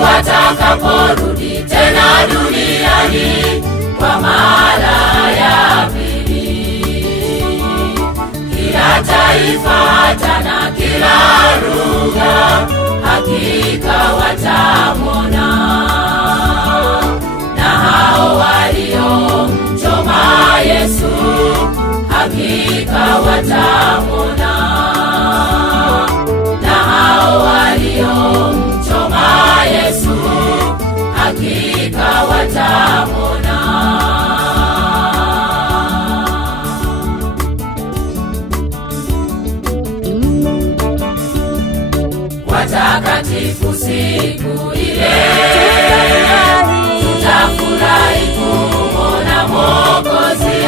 Atakaporudi tena duniani kwa mara ya pili, kila taifa hata na kila lugha hakika watamwona, na hao waliomchoma Yesu hakika watamwona, na hao waliomchoma Yesu hakika watamwona. Watakatifu siku ile tutafurahi kumwona Mwokozi,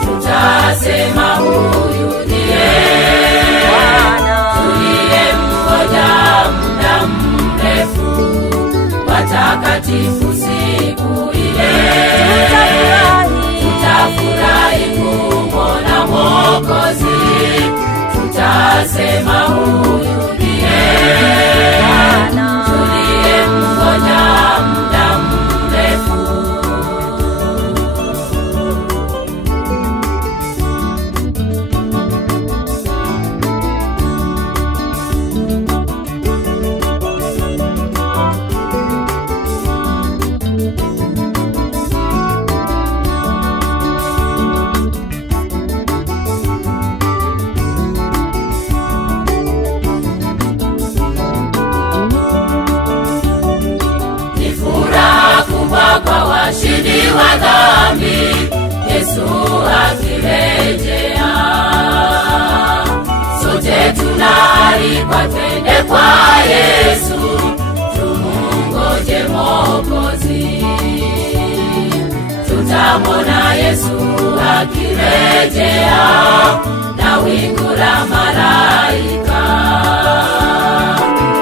tutasema huyu ndiye tuliyemngoja muda mrefu. Watakatifu siku ile tutafurahi kumwona Mwokozi, tutasema huyu ndiye tuliyemngoja muda mrefu. Kwa washindi wa dhambi Yesu akirejea, sote tunaalikwa twende kwa Yesu, tumungoje Mwokozi. Tutamwona Yesu akirejea na wingu la malaika,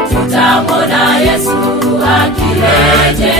tutamwona Yesu akirejea